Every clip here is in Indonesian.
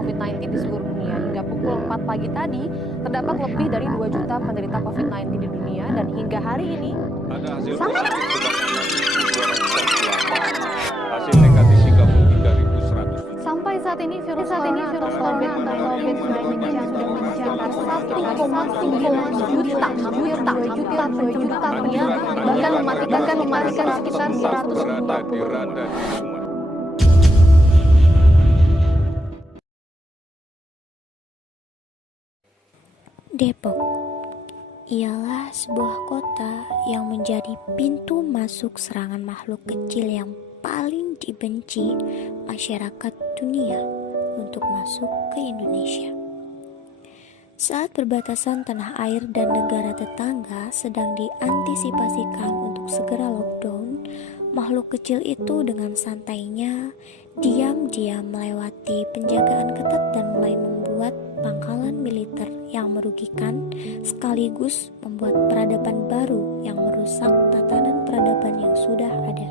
COVID-19 di seluruh dunia. Hingga pukul 4 pagi tadi, terdapat lebih dari 2 juta penderita COVID-19 di dunia, dan hingga hari ini Ada hasil positif hasil negatif 33.100. sampai saat ini virus corona atau COVID sudah mencapai 1,9 juta, hampir 2 juta dunia, bahkan mematikan sekitar 120. Berada di rumah. Depok ialah sebuah kota yang menjadi pintu masuk serangan makhluk kecil yang paling dibenci masyarakat dunia untuk masuk ke Indonesia. Saat perbatasan tanah air dan negara tetangga sedang diantisipasikan untuk segera lockdown, makhluk kecil itu dengan santainya diam-diam melewati penjagaan ketat dan mulai membuat pangkalan militer yang merugikan sekaligus membuat peradaban baru yang merusak tatanan peradaban yang sudah ada.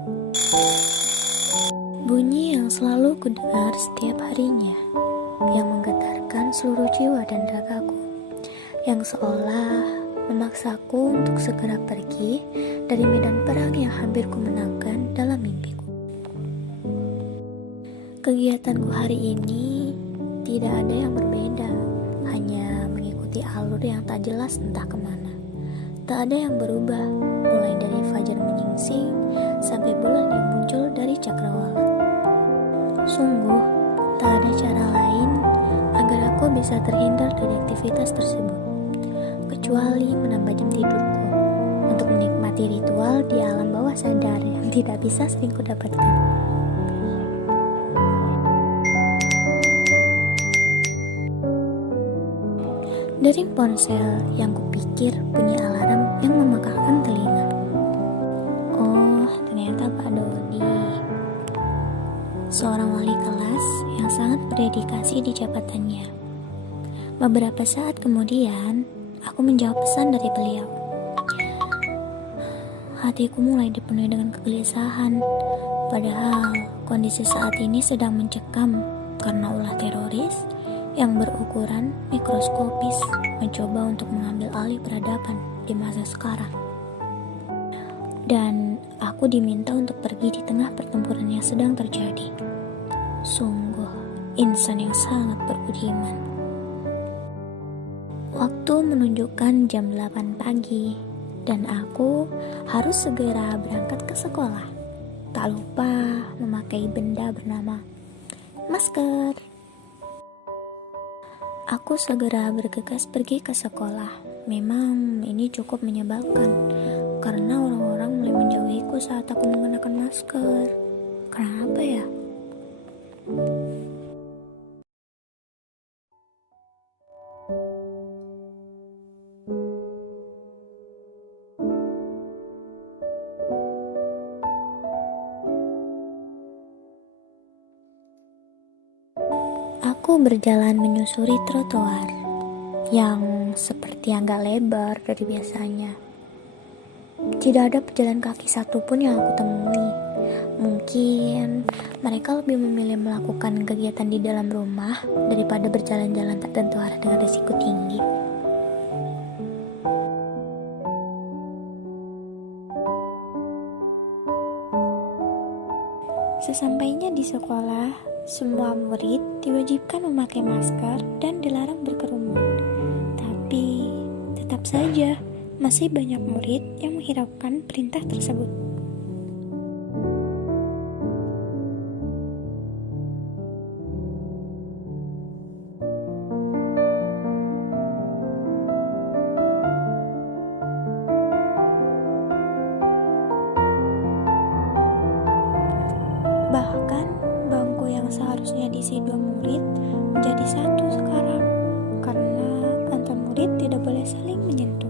Bunyi yang selalu kudengar setiap harinya, yang menggetarkan seluruh jiwa dan ragaku, yang seolah memaksaku untuk segera pergi dari medan perang yang hampir kumenangkan dalam mimpiku. Kegiatanku hari ini tidak ada yang berbeda, hanya mengikuti alur yang tak jelas entah kemana. Tak ada yang berubah, mulai dari fajar menyingsing sampai bulan yang muncul dari cakrawala. Sungguh, tak ada cara lain agar aku bisa terhindar dari aktivitas tersebut, kecuali menambah jam tidurku untuk menikmati ritual di alam bawah sadar yang tidak bisa sering kudapatkan. Dering ponsel yang kupikir bunyi alarm yang memekakkan telinga. Oh, ternyata Pak Dodi, seorang wali kelas yang sangat berdedikasi di jabatannya. Beberapa saat kemudian, aku menjawab pesan dari beliau. Hatiku mulai dipenuhi dengan kegelisahan, padahal kondisi saat ini sedang mencekam karena ulah teroris yang berukuran mikroskopis mencoba untuk mengambil alih peradaban di masa sekarang. Dan aku diminta untuk pergi di tengah pertempuran yang sedang terjadi. Sungguh insan yang sangat berbudiman. Waktu menunjukkan jam 8 pagi dan aku harus segera berangkat ke sekolah. Tak lupa memakai benda bernama masker. Aku segera bergegas pergi ke sekolah. Memang ini cukup menyebalkan, karena orang-orang mulai menjauhiku saat aku mengenakan masker. Kenapa ya? Aku berjalan menyusuri trotoar yang seperti agak lebar dari biasanya. Tidak ada pejalan kaki satupun yang aku temui. Mungkin mereka lebih memilih melakukan kegiatan di dalam rumah daripada berjalan-jalan tak tentu arah dengan risiko tinggi. Sesampainya di sekolah, semua murid diwajibkan memakai masker dan dilarang berkerumun. Tapi tetap saja masih banyak murid yang menghiraukan perintah tersebut. Bahkan bangku yang seharusnya diisi 2 murid menjadi 1 sekarang, karena antar murid tidak boleh saling menyentuh.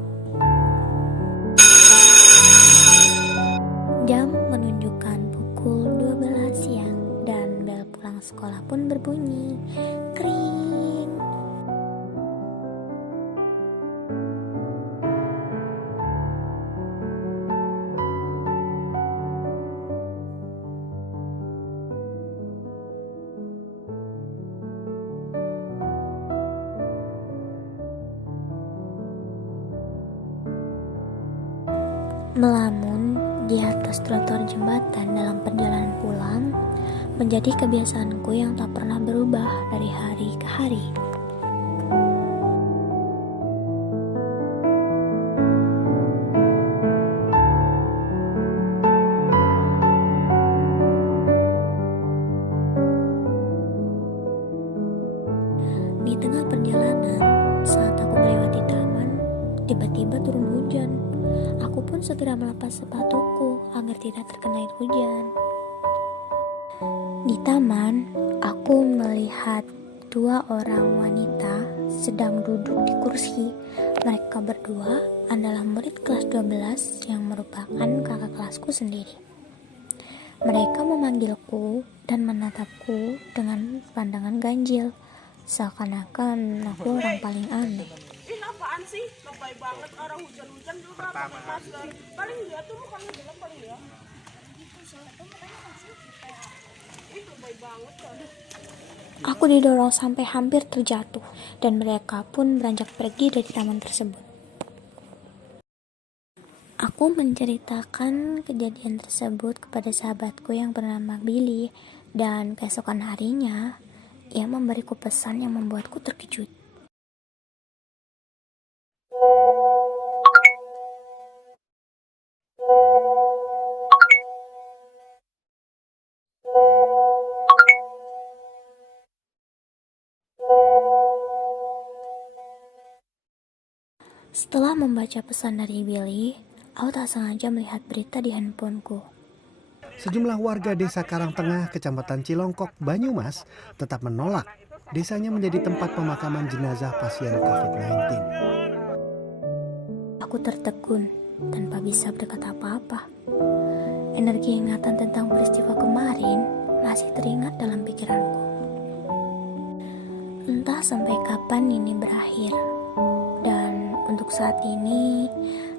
Jam menunjukkan pukul 12 siang dan bel pulang sekolah pun berbunyi. Kring. Melamun di atas trotoar jembatan dalam perjalanan pulang menjadi kebiasaanku yang tak pernah berubah dari hari ke hari. Di tengah perjalanan, saat aku melewati taman, tiba-tiba turun hujan. Aku pun segera melepas sepatuku agar tidak terkena air hujan. Di taman, aku melihat dua orang wanita sedang duduk di kursi. Mereka berdua adalah murid kelas 12 yang merupakan kakak kelasku sendiri. Mereka memanggilku dan menatapku dengan pandangan ganjil, seakan-akan aku orang paling aneh. Ih, apaan sih? Lebay banget orang hujan-hujan juga pakai masker. Paling dia tuh mukanya jelek paling ya. Ih, lebay banget kan. Aku didorong sampai hampir terjatuh dan mereka pun beranjak pergi dari taman tersebut. Aku menceritakan kejadian tersebut kepada sahabatku yang bernama Billy, dan keesokan harinya ia memberiku pesan yang membuatku terkejut. Setelah membaca pesan dari Billy, aku tak sengaja melihat berita di handphoneku. Sejumlah warga desa Karangtengah, Kecamatan Cilongkok, Banyumas tetap menolak desanya menjadi tempat pemakaman jenazah pasien COVID-19. Aku tertegun tanpa bisa berkata apa-apa. Energi ingatan tentang peristiwa kemarin masih teringat dalam pikiranku. Entah sampai kapan ini berakhir. Dan untuk saat ini,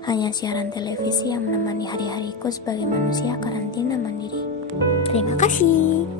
hanya siaran televisi yang menemani hari-hariku sebagai manusia karantina mandiri. Terima kasih.